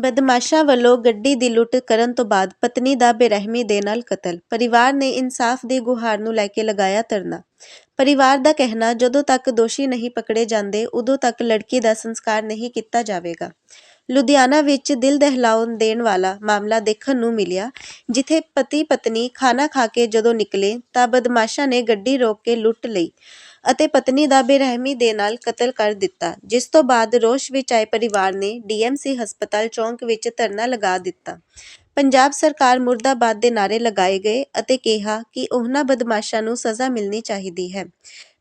ਬਦਮਾਸ਼ਾਂ ਵੱਲੋਂ ਗੱਡੀ ਦੀ ਲੁੱਟ ਕਰਨ ਤੋਂ ਬਾਅਦ ਪਤਨੀ ਦਾ ਬੇਰਹਿਮੀ ਦੇ ਨਾਲ ਕਤਲ। ਪਰਿਵਾਰ ਨੇ ਇਨਸਾਫ ਦੀ ਗੁਹਾਰ ਨੂੰ ਲੈ ਕੇ ਲਗਾਇਆ ਧਰਨਾ। ਪਰਿਵਾਰ ਦਾ ਕਹਿਣਾ, ਜਦੋਂ ਤੱਕ ਦੋਸ਼ੀ ਨਹੀਂ ਪਕੜੇ ਜਾਂਦੇ, ਉਦੋਂ ਤੱਕ ਲੜਕੀ ਦਾ ਸੰਸਕਾਰ ਨਹੀਂ ਕੀਤਾ ਜਾਵੇਗਾ। ਲੁਧਿਆਣਾ ਵਿੱਚ ਦਿਲ ਦਹਿਲਾਉਣ ਦੇਣ ਵਾਲਾ ਮਾਮਲਾ ਦੇਖਣ ਨੂੰ ਮਿਲਿਆ, ਜਿੱਥੇ ਪਤੀ ਪਤਨੀ ਖਾਣਾ ਖਾ ਕੇ ਜਦੋਂ ਨਿਕਲੇ ਤਾਂ ਬਦਮਾਸ਼ਾਂ ਨੇ ਗੱਡੀ ਰੋਕ ਕੇ ਲੁੱਟ ਲਈ। ਅਤੇ ਪਤਨੀ ਦਾ ਬੇਰਹਿਮੀ ਦੇ ਨਾਲ ਕਤਲ ਕਰ ਦਿੱਤਾ, ਜਿਸ ਤੋਂ ਬਾਅਦ ਰੋਸ਼ ਵਿੱਚ ਆਏ ਪਰਿਵਾਰ ਨੇ ਡੀਐਮਸੀ ਹਸਪਤਾਲ ਚੌਂਕ ਵਿੱਚ ਧਰਨਾ ਲਗਾ ਦਿੱਤਾ। ਪੰਜਾਬ ਸਰਕਾਰ ਮੁਰਦਾਬਾਦ ਦੇ ਨਾਰੇ ਲਗਾਏ ਗਏ ਅਤੇ ਕਿਹਾ ਕਿ ਉਹਨਾਂ ਬਦਮਾਸ਼ਾਂ ਨੂੰ ਸਜ਼ਾ ਮਿਲਣੀ ਚਾਹੀਦੀ ਹੈ।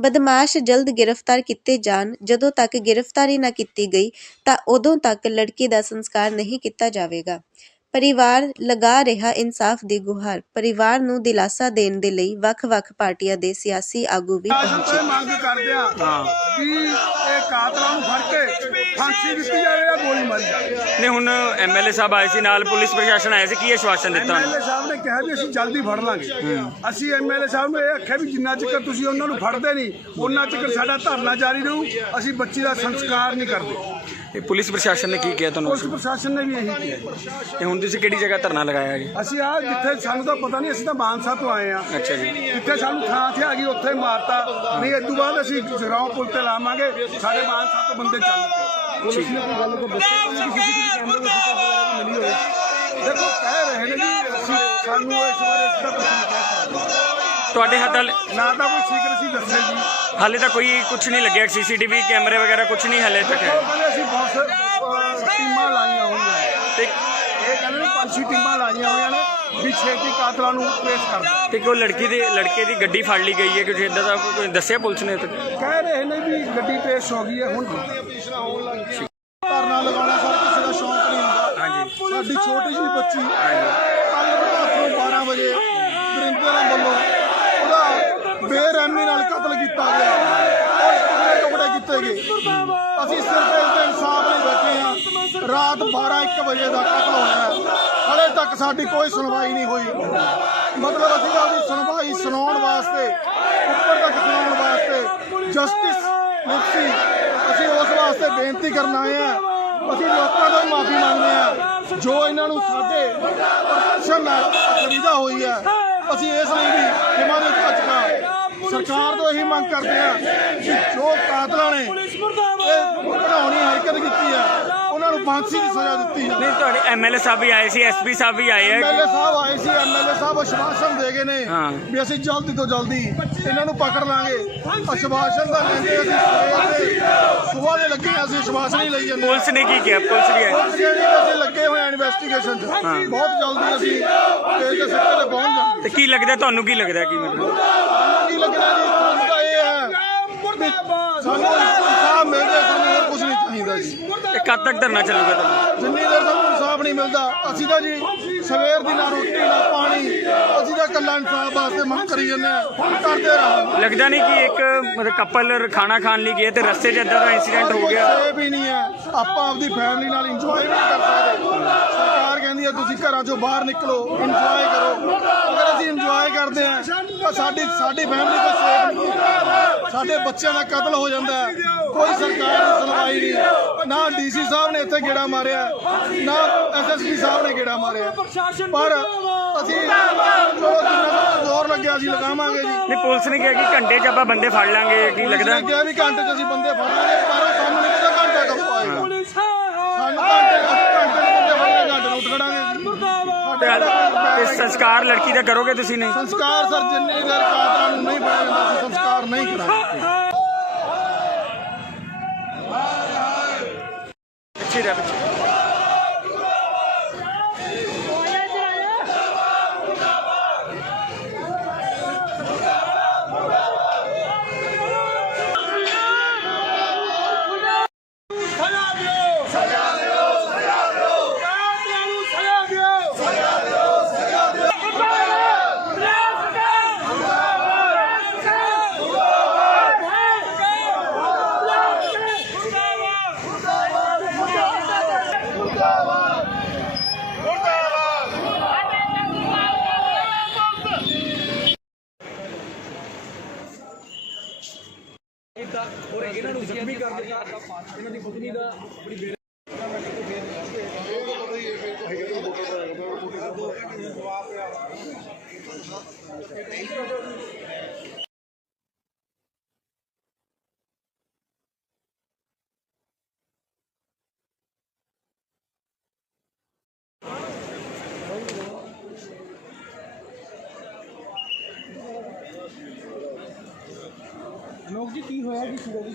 ਬਦਮਾਸ਼ ਜਲਦ ਗ੍ਰਿਫਤਾਰ ਕੀਤੇ ਜਾਣ, ਜਦੋਂ ਤੱਕ ਗ੍ਰਿਫਤਾਰੀ ਨਾ ਕੀਤੀ ਗਈ ਤਾਂ ਉਦੋਂ ਤੱਕ ਲੜਕੀ ਦਾ ਸੰਸਕਾਰ ਨਹੀਂ ਕੀਤਾ ਜਾਵੇਗਾ। ਪਰਿਵਾਰ ਲਗਾ ਰਿਹਾ ਇਨਸਾਫ ਦੀ ਗੁਹਾਰ। ਪਰਿਵਾਰ ਨੂੰ ਦਿਲਾਸਾ ਦੇਣ ਦੇ ਲਈ ਵੱਖ-ਵੱਖ ਪਾਰਟੀਆਂ ਦੇ ਸਿਆਸੀ ਆਗੂ ਵੀ ਪਹੁੰਚੇ ਤਾਂ ਇਹ ਮੰਗ ਕਰਦੇ ਆ ਕਿ ਇਹ ਕਾਤਲਾਂ ਨੂੰ ਫੜ ਕੇ ਫਾਂਸੀ ਦਿੱਤੀ ਜਾਵੇ ਜਾਂ ਗੋਲੀ ਮਾਰੀ ਜਾਵੇ। ਨੇ ਹੁਣ ਐਮਐਲਏ ਸਾਹਿਬ ਆਏ ਸੀ ਨਾਲ ਪੁਲਿਸ ਪ੍ਰਸ਼ਾਸਨ ਆਇਆ ਸੀ ਕੀ ਆਸ਼ਵਾਸਨ ਦਿੱਤਾ? ਐਮਐਲਏ ਸਾਹਿਬ ਨੇ ਕਿਹਾ ਵੀ ਅਸੀਂ ਜਲਦੀ ਫੜ ਲਾਂਗੇ। ਅਸੀਂ ਐਮਐਲਏ ਸਾਹਿਬ ਨੂੰ ਇਹ ਆਖਿਆ ਵੀ ਜਿੰਨਾ ਚਿਰ ਤੁਸੀਂ ਉਹਨਾਂ ਨੂੰ ਫੜਦੇ ਨਹੀਂ ਉਹਨਾਂ ਚਿਰ ਸਾਡਾ ਧਰਨਾ ਜਾਰੀ ਰਹੂ ਅਸੀਂ ਬੱਚੀ ਦਾ ਸੰਸਕਾਰ ਨਹੀਂ ਕਰਦੇ। ਇਹ ਪੁਲਿਸ ਪ੍ਰਸ਼ਾਸਨ ਨੇ ਕੀ ਕਿਹਾ ਤੁਹਾਨੂੰ ਪੁਲਿਸ ਪ੍ਰਸ਼ਾਸਨ ਨੇ ਵੀ ਇਹੀ ਕਿਹਾ ਤੇ ਹੁਣ ਤੁਸੀਂ ਕਿਹੜੀ ਜਗ੍ਹਾ ਧਰਨਾ ਲਗਾਇਆ ਜੀ ਅਸੀਂ ਆ ਜਿੱਥੇ ਸਾਨੂੰ ਤਾਂ ਪਤਾ ਨਹੀਂ ਅਸੀਂ ਤਾਂ ਮਾਨਸਾ ਤੋਂ ਆਏ ਆ ਅੱਛਾ ਜੀ ਜਿੱਥੇ ਸਾਨੂੰ ਥਾਂ ਤੇ ਆ ਗਈ ਉੱਥੇ ਹੀ ਮਾਰਤਾ ਨਹੀਂ ਇਸ ਤੋਂ ਬਾਅਦ ਅਸੀਂ ਜਗਰਾਉਂ ਪੁਲ ਤੇ ਲਾਵਾਂਗੇ ਸਾਡੇ ਮਾਨਸਾ ਤੋਂ ਬੰਦੇ ਚੱਲ ਪਏ ਪੁਲਿਸ ਨੇ ਕੋਈ ਗੱਲ ਕੋ ਦੱਸਿਆ ਨਹੀਂ ਕਿ ਕਿਸੇ ਕੈਮਰੇ ਵਿੱਚ ਵਗੈਰਾ ਵੀ ਮਿਲੀ ਹੋਵੇ ਦੇਖੋ ਕਹਿ ਰਹੇ ਨੇ ਜੀ ਅਸੀਂ ਸਾਨੂੰ ਇਸ ਬਾਰੇ ਇਸ ਦਾ ਕੁਝ ਨਹੀਂ ਕਹਿ ਸਕਦੇ ਤੁਹਾਡੇ ਹੱਥ ਹਾਲੇ- ਨਾ ਤਾਂ ਕੋਈ ਸੀਕ੍ਰੇਸੀ ਦੱਸੇ ਜੀ। ਹਾਲੇ ਤਾਂ ਕੋਈ ਕੁਝ ਨਹੀਂ ਲੱਗਿਆ ਸੀਸੀਟੀਵੀ ਕੈਮਰੇ ਵਗੈਰਾ ਕੁਝ ਨਹੀਂ ਹਲੇ ਤੱਕ। ਹੈ ਕਹਿੰਦੇ ਅਸੀਂ ਬਹੁਤ ਅਹ, ਟੀਮਾਂ ਲਾਈਆਂ ਹੋਈਆਂ ਤੇ ਇਹ ਕਹਿੰਦੇ ਨੇ ਪੰਜ ਛੇ ਟੀਮਾਂ ਲਾਈਆਂ ਹੋਈਆਂ ਨੇ ਵੀ ਛੇਤੀ ਕਾਤਲਾਂ ਨੂੰ ਪੇਸ਼ ਕਰ ਦਿਓ। ਤੇ ਕੋਈ ਲੜਕੀ ਦੇ ਲੜਕੇ ਦੀ ਗੱਡੀ ਫੜ ਲਈ ਗਈ ਹੈ ਕੁਝ ਇਦਾਂ ਦਾ ਕੋਈ ਦੱਸਿਆ ਪੁਲਿਸ ਨੇ ਤੱਕ ਕਹਿ ਰਹੇ ਨੇ ਵੀ ਗੱਡੀ ਪੇਸ਼ ਹੋ ਗਈ ਹੈ ਹੁਣ ਧਰਨਾ ਲਗਾਉਣਾ ਸਰ ਕਿਸੇ ਦਾ ਸ਼ੌਂਕ ਨਹੀਂ ਹੁੰਦਾ। ਹਾਂਜੀ। ਸਾਡੀ ਛੋਟੀ ਜਿਹੀ ਬੱਚੀ ਕੱਲ ਰਾਤ ਨੂੰ 12 ਵਜੇ ਵਰਿੰਦਰ ਵੱਲੋਂ ਨਾਲ ਕੀਤਾ ਗਿਆ। ਔਰ ਟੁਕੜੇ ਟੁਕੜੇ ਕੀਤੇ ਗਏ ਅਸੀਂ ਸਿਰਫ ਇਸ ਦੇ ਇਨਸਾਫ ਲਈ ਬੈਠੇ ਹਾਂ। ਰਾਤ 12 1 ਵਜੇ ਦਾ ਕਤਲ ਹੋਇਆ ਹਲੇ ਤੱਕ ਸਾਡੀ ਕੋਈ ਸੁਣਵਾਈ ਨਹੀਂ ਹੋਈ। ਮਤਲਬ ਅਸੀਂ ਆਪਦੀ ਸੁਣਵਾਈ ਸੁਣਾਉਣ ਵਾਸਤੇ, ਉੱਪਰ ਤੱਕ ਸੁਣਾਉਣ ਵਾਸਤੇ ਜਸਟਿਸ ਮੁਕਤੀ ਅਸੀਂ ਉਸ ਵਾਸਤੇ ਬੇਨਤੀ ਕਰਨ ਆਏ ਆ ਅਸੀਂ ਲੋਕਾਂ ਤੋਂ ਮਾਫੀ ਮੰਗਦੇ ਆ ਜੋ ਇਹਨਾਂ ਨੂੰ ਸਾਡੇ ਪ੍ਰਦਰਸ਼ਨ ਨਾਲ ਅਸੁਵਿਧਾ ਹੋਈ ਹੈ, ਅਸੀਂ ਇਸ ਲਈ ਵੀ ਜਿਵੇਂ ਦੇ ਸਰਕਾਰ ਤੋਂ ਇਹੀ ਮੰਗ ਕਰਦੇ ਆ ਕਿ ਜੋ ਕਾਤਲਾਂ ਨੇ ਬਣਾਉਣੀ ਹਰਕਤ ਕੀਤੀ ਆ ਉਹਨਾਂ ਨੂੰ ਫਾਂਸੀ ਦੀ ਸਜ਼ਾ ਦਿੱਤੀ ਜਾਵੇ ਨਹੀਂ ਤੁਹਾਡੇ ਐਮਐਲਏ ਸਾਹਿਬ ਵੀ ਆਏ ਸੀ ਐਸਪੀ ਸਾਹਿਬ ਵੀ ਆਏ ਹੈ ਐਮਐਲਏ ਸਾਹਿਬ ਆਏ ਸੀ ਐਮਐਲਏ ਸਾਹਿਬ ਅਸ਼ਵਾਸਨ ਦੇ ਗਏ ਨੇ ਹਾਂ। ਵੀ ਅਸੀਂ ਜਲਦੀ ਤੋਂ ਜਲਦੀ ਇਹਨਾਂ ਨੂੰ ਪਕੜ ਲਾਂਗੇ। ਅਸ਼ਵਾਸਨ ਦਾ ਲੈਂਦੇ ਅਸੀਂ ਸਵੇਰ ਦੇ ਸਵੇਰ ਦੇ ਲੱਗੇ ਹਾਂ, ਅਸੀਂ ਅਸ਼ਵਾਸਨ ਹੀ ਲਈ ਜਾਂਦੇ ਪੁਲਿਸ ਨੇ ਕੀ ਕਿਹਾ? ਪੁਲਿਸ ਵੀ ਆਈ। ਪੁਲਿਸ ਜਿਹੜੀ ਅਸੀਂ ਲੱਗੇ ਹੋਏ ਆ ਇਨਵੈਸਟੀਗੇਸ਼ਨ 'ਚ। ਬਹੁਤ ਜਲਦੀ ਅਸੀਂ ਕੇਸ ਦੇ ਸਿੱਟੇ ਤੇ ਪਹੁੰਚ ਜਾਵਾਂਗੇ ਤੇ ਕੀ ਲੱਗਦਾ ਤੁਹਾਨੂੰ ਕੀ ਲੱਗਦਾ ਕੀ ਮਤਲਬ? ਲੱਗਣਾ ਜੀ ਸਾਨੂੰ ਤਾਂ ਇਹ ਹੈ। ਵੀ ਸਾਨੂੰ ਇਨਸਾਫ ਮਿਲ ਜਾਏ ਸਾਨੂੰ ਹੋਰ ਕੁਝ ਨਹੀਂ ਚਾਹੀਦਾ ਜੀ। ਤੇ ਕਦ ਤੱਕ ਧਰਨਾ ਚੱਲੂਗਾ ਤੁਹਾਨੂੰ। ਜਿੰਨੀ ਦੇਰ ਸਾਨੂੰ ਇਨਸਾਫ ਨਹੀਂ ਮਿਲਦਾ ਅਸੀਂ ਤਾਂ ਜੀ ਸਵੇਰ ਦੀ ਨਾ ਰੋਟੀ ਨਾ ਪਾਣੀ ਅਸੀਂ ਤਾਂ ਕੱਲਾ ਇਨਸਾਫ ਵਾਸਤੇ ਮੰਗ ਕਰੀ ਜਾਂਦੇ ਆ ਕਰਦੇ ਰਹਾਂਗੇ। ਲੱਗਦਾ ਨਹੀਂ ਕਿ ਇੱਕ ਮਤਲਬ ਕਪਲ ਖਾਣਾ ਖਾਣ ਲਈ ਗਏ ਤੇ ਰਸਤੇ 'ਚ ਇਦਾਂ ਦਾ ਇਨਸੀਡੈਂਟ ਹੋ ਗਿਆ? ਇਹ ਵੀ ਨਹੀਂ ਹੈ। ਆਪਾਂ ਆਪਦੀ ਫੈਮਿਲੀ ਨਾਲ ਇੰਜੋਏ ਨਹੀਂ ਕਰ ਸਕਦੇ। ਸਰਕਾਰ ਕਹਿੰਦੀ ਹੈ ਤੁਸੀਂ ਘਰਾਂ ਚੋਂ ਬਾਹਰ ਨਿਕਲੋ ਇੰਜੋਏ ਕਰੋ ਅਗਰ ਅਸੀਂ ਇੰਜੋਏ ਕਰਦੇ ਤਾਂ ਸਾਡੀ ਸਾਡੀ ਫੈਮਿਲੀ ਕੋਈ ਸੇਫ ਨਹੀਂ ਹੈ ਸਾਡੇ ਬੱਚਿਆਂ ਦਾ ਕਤਲ ਹੋ ਜਾਂਦਾ ਹੈ। ਕੋਈ ਸਰਕਾਰ ਦੀ ਸੁਣਵਾਈ ਨਹੀਂ ਨਾ ਡੀਸੀ ਸਾਹਿਬ ਨੇ ਇੱਥੇ ਗੇੜਾ ਮਾਰਿਆ ਨਾ ਐਸਐਸਪੀ ਸਾਹਿਬ ਨੇ ਗੇੜਾ ਮਾਰਿਆ ਪਰ ਅਸੀਂ ਜ਼ੋਰ ਲੱਗਿਆ ਅਸੀਂ ਲਗਾਵਾਂਗੇ ਜੀ। ਨਹੀਂ ਪੁਲਿਸ ਨੇ ਕਿਹਾ ਕਿ ਘੰਟੇ 'ਚ ਆਪਾਂ ਬੰਦੇ ਫੜ ਲਾਂਗੇ ਕੀ ਲੱਗਦਾ? ਲੱਗਿਆ ਵੀ ਘੰਟੇ ਚ ਅਸੀਂ ਬੰਦੇ ਫੜਾਂਗੇ ਪਰ ਸਾਨੂੰ ਨਹੀਂ ਪਤਾ ਘੰਟਾ ਕਦੋਂ ਆਏਗਾ। ਸਾਨੂੰ ਘੰਟੇ ਘੰਟੇ ਨੂੰ ਬੰਦੇ ਫੜਾਂਗੇ ਘੰਟੇ ਨੂੰ ਉੱਠ ਖੜਾਂਗੇ। ਤੇ ਸੰਸਕਾਰ ਲੜਕੀ ਦਾ ਕਰੋਗੇ ਤੁਸੀਂ ਨਹੀਂ? ਸੰਸਕਾਰ ਸਰ ਜਿੰਨੀ ਦੇਰ ਕਾਤਲਾਂ ਨੂੰ ਨਹੀਂ ਫੜਿਆ ਜਾਂਦਾ ਅਸੀਂ ਸੰਸਕਾਰ ਨਹੀਂ ਕਰਾਂਗੇ। ਪਿੱਛੇ ਰਹਿ ਪਿੱਛੇ। ਨੂੰ ਜ਼ਖਮੀ ਕਰ ਦਿੱਤਾ। ਇਹਨਾਂ ਦੀ ਪਤਨੀ ਦਾ ਆਪਣੀ ਬੇਟੀ ਲੋਕ ਜੀ, ਕੀ ਹੋਇਆ ਜੀ? ਸੀਗਾ ਜੀ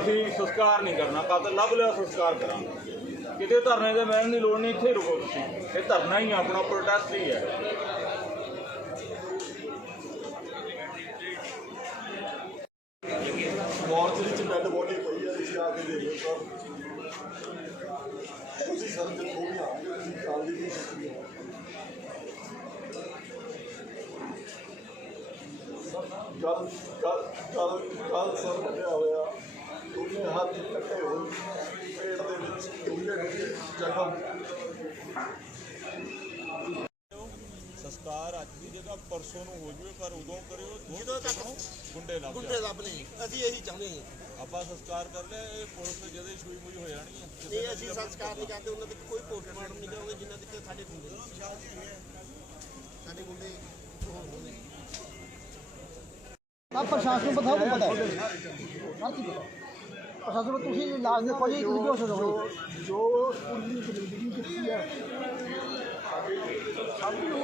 ਅਸੀਂ ਸੰਸਕਾਰ ਨਹੀਂ ਕਰਨਾ ਕਤਲ ਲੱਭ ਲਿਆ ਸੰਸਕਾਰ ਕਰਾਂਗੇ ਕਿਤੇ ਧਰਨੇ ਦੇ ਮੈਨ ਦੀ ਲੋੜ ਨਹੀਂ ਇੱਥੇ ਰੁਕੋ ਤੁਸੀਂ ਇਹ ਧਰਨਾ ਹੀ ਆਪਣਾ ਪ੍ਰੋਟੈਸਟ ਹੀ ਹੈ ਮੋਰਚਰੀ ਚ ਡੈਡ ਬੋਡੀ ਪਈ ਹੈ ਤੁਸੀਂ ਆ ਕੇ ਦੇਖ ਲਓ ਸਰ ਤੁਸੀਂ ਸਰ ਜਿੱਥੋਂ ਵੀ ਆਓਗੇ ਤੁਸੀਂ ਕਾਲ ਦੀ ਨਹੀਂ ਸਕਦੀ ਕੱਲ ਕੱਲ ਕੱਲ ਕੱਲ ਸਰ ਹੋਇਆ ਦੋਨੇ ਹੱਥ ਕੱਟੇ ਹੋਏ ਪੇਟ ਦੇ ਵਿੱਚ ਡੂੰਘੇ ਜ਼ਖਮ ਸੰਸਕਾਰ ਅੱਜ ਦੀ ਜਗ੍ਹਾ ਪਰਸੋਂ ਨੂੰ ਹੋ ਜਵੇ ਪਰ ਉਦੋਂ ਕਰਿਓ ਜਦੋਂ ਤੱਕ ਗੁੰਡੇ ਲੱਭ ਗੁੰਡੇ ਲੱਭ ਲਈ ਅਸੀਂ ਇਹੀ ਚਾਹੁੰਦੇ ਹਾਂ ਆਪਾਂ ਸੰਸਕਾਰ ਕਰ ਲਿਆ ਇਹ ਪੁਲਿਸ ਤੇ ਜਦੇ ਸੂਈ ਮੁਈ ਹੋ ਜਾਣੀ ਹੈ ਇਹ ਅਸੀਂ ਸੰਸਕਾਰ ਨਹੀਂ ਕਰਦੇ ਉਹਨਾਂ ਤੱਕ ਕੋਈ ਪੋਸਟਮਾਰਟਮ ਨਹੀਂ ਕਰਾਂਗੇ ਜਿੰਨਾ ਤੱਕ ਸਾਡੇ ਗੁੰਡੇ ਸਾਡੇ ਗੁੰਡੇ ਆ ਪ੍ਰਸ਼ਾਸਨ ਨੂੰ ਪਤਾ ਉਹ ਪਤਾ ਹੈ ਹਰ ਚੀਜ਼ ਪਤਾ? ਪ੍ਰਸ਼ਾਸਨ ਨੂੰ ਤੁਸੀਂ ਲਾਜ ਦੇ ਕੋਈ ਕੁਝ ਹੋ ਸਕਦਾ ਹੋ ਜੋ ਪੁਲਿਸ ਦੀ ਜ਼ਿੰਦਗੀ ਕੀਤੀ ਹੈ ਜੋ